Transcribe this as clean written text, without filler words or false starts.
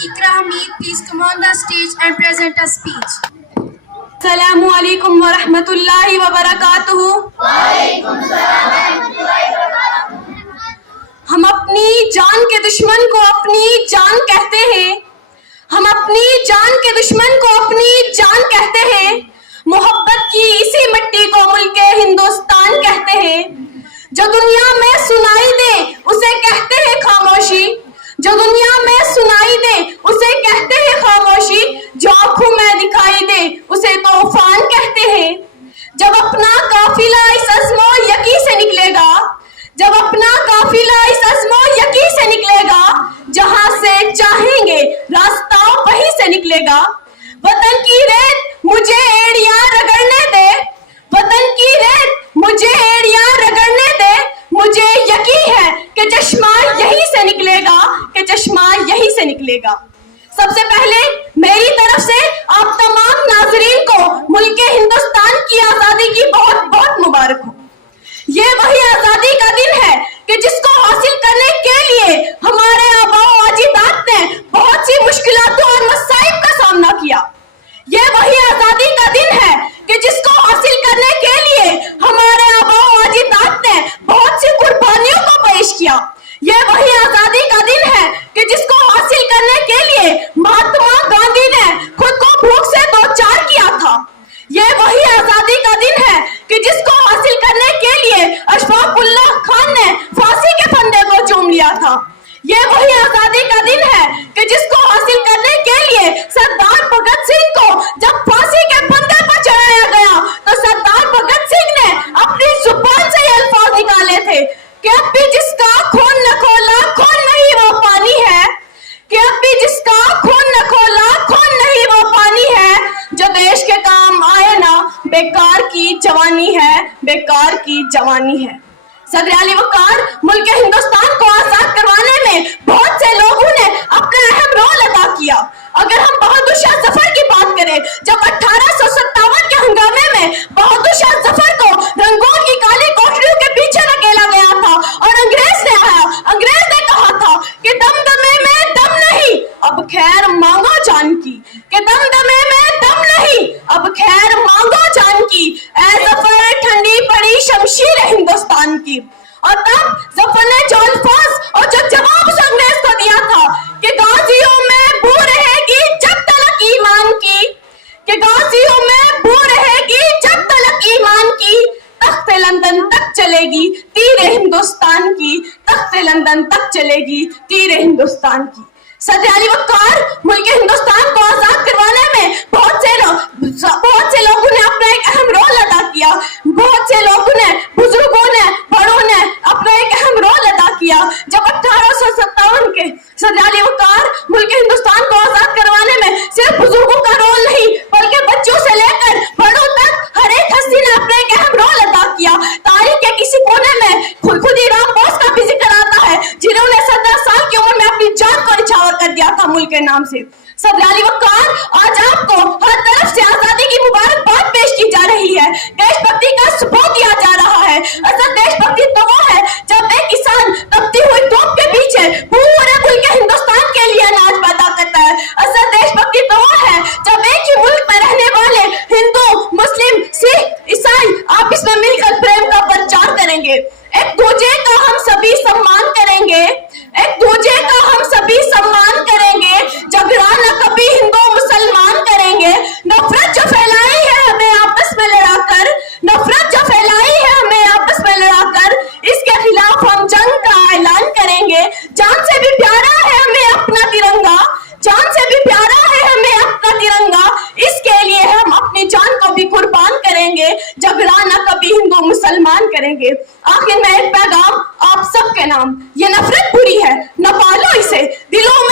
Ikra Hamid, please come on the stage and present a speech. السلام علیکم ورحمۃ اللہ وبرکاتہ. ہم اپنی جان کے دشمن کو اپنی جان کہتے ہیں. ہم اپنی جان کے دشمن کو اپنی جان کہتے ہیں. محبت کی اسی مٹی کو ملک ہندوستان کہتے ہیں. جو دنیا میں سنائی دے اسے کہتے ہیں خاموشی. جو دنیا میں سنائی دے اسے کہتے ہیں خاموشی. جو آنکھوں میں دکھائی دے اسے طوفان کہتے ہیں. جب اپنا قافلہ اس عزم و یقین سے نکلے گا, جب اپنا قافلہ اس عزم و یقین سے نکلے گا, جہاں سے چاہیں گے راستہ وہیں سے نکلے گا. وطن کی ریت مجھے ایڑیاں رگڑنے دے, وطن کی ریت مجھے ایڑیاں رگڑنے دے. مجھے یقین ہے کہ چشمہ یہیں سے نکلے گا, کہ چشمہ یہیں سے نکلے گا. سب سے پہلے میری طرف سے آپ تمام ناظرین کو ملک ہندوستان کی آزادی کی بہت بہت مبارک ہو. یہ وہی آزادی کا دن ہے کہ جس کو حاصل کرنے کے لیے ہمارے آباء و اجداد نے بہت سی مشکلاتوں اور مصائب کا سامنا کیا. یہ وہی آزادی کا دن ہے کہ جس کو حاصل کرنے کے لیے ہمارے آباء و اجداد نے بہت سی قربانیوں کو پیش کیا. یہ وہی آزادی کا دن ہے کہ جس کو حاصل کرنے کے لیے مہاتما گاندھی نے خود کو بھوک سے دوچار کیا تھا. یہ وہی آزادی کا دن ہے کہ جس کو حاصل کرنے کے لیے اشفاق اللہ خان نے پھانسی کے پھندے کو چوم لیا تھا. یہ وہی آزادی کا دن ہے کہ جس کو حاصل کرنے کے لیے سردار بھگت سنگھ کو جب پھانسی کے پھندے پر چڑھایا گیا تو سردار بھگت سنگھ نے اپنی زبان سے یہ الفاظ نکالے تھے کہ اب بھی جس کا خون نہ کھولا خون نہیں وہ پانی ہے, کہ اب بھی جس کا خون نہ کھولا خون نہیں وہ پانی ہے. جو دیش کے کام آئے نا بیکار کی جوانی ہے, بیکار کی جوانی ہے. صدر علی وقار ملک ہندوستان کو آزاد کروانے میں بہت سے لوگوں نے اپنا اہم رول ادا کیا. اگر ہم بہادر شاہ ظفر کی بات کریں, جب 1857 کے ہنگامے میں بہادر شاہ ظفر کو رنگون کی کالی کوٹریوں کے پیچھے دھکیلا گیا تھا اور انگریز نے آیا, انگریز نے کہا تھا کہ دمدمے میں دم نہیں اب خیر مانگو جان کی, کہ دمدمے میں دم نہیں اب خیر مانگو جان کی. اے ظفر ٹھنڈی پڑی شمشیر ہندوستان کی. اور تب ظفر نے جو الفاظ اور جو جواب اس انگریز کو دیا تھا کہ غازیوں میں بو رہے گی جب تلک ایمان کی, کہ غازیوں میں بو رہے گی جب تلک ایمان کی. تخت لندن تک چلے گی تیر ہندوستان کی, تخت لندن تک چلے گی تیر ہندوستان کی. صدر علی وقار ملک ہندوستان کو آزاد کروانے میں بہت سے لوگوں نے اپنا ایک اہم رول ادا کیا. بہت سے لوگوں نے, بزرگوں نے, بڑوں نے اپنا ایک اہم رول ادا کیا. جب 1857 کے صدر علی وقار ملک ہندوستان کو آزاد کروانے میں صرف بزرگوں کا رول نہیں بلکہ بچوں سے لے کر بڑوں تک ہر ایک ہستی نے اپنا ایک اہم رول ادا کیا. تاریخ کے کسی کونے میں خودی رام بوس کا بھی ذکر آتا ہے جنہوں نے 17 سال کی عمر میں اپنی جان کو نچھاور کر دیا تھا ملک کے نام سے. صدر علی وقار آج آپ کو ہر طرف سے آزادی کی مبارکباد پیش کی جا رہی ہے, دیش بھکتی کا ثبوت دیا جا رہا ہے. اصل دیش بھکتی تو وہ ہے جب ایک کسان تپتی ہوئی توپ کے پیچھے پورے ملک ہندوستان کے لیے اناج پیدا کرتا ہے. اصل دیش بھکتی تو وہ ہے جب ایک ہی ملک میں رہنے والے ہندو, مسلم, سکھ, عیسائی آپس میں مل کر پریم کا پرچار کریں گے, ایک دوسرے کا ہم سبھی سمان کریں گے, ایک دوسرے کا ہم سبھی سمان کریں گے. جھگڑا نہ کبھی ہندو مسلمان کریں گے. نفرت جو پھیلائی ہے ہمیں آپس میں لڑا کر, نفرت جو پھیلائی ہے ہمیں آپس میں لڑا کر, اس کے خلاف ہم جنگ کا اعلان کریں گے. جان سے بھی پیارا ہے ہمیں اپنا ترنگا, جان سے بھی پیارا ہے ہمیں اپنا ترنگا. اس کے لیے ہم اپنی جان کو بھی قربان کریں گے. جھگڑا نہ کبھی ہندو مسلمان کریں گے. آخر میں ایک پیغام آپ سب کے نام, یہ نفرت بری ہے نہ پالو اسے, دلوں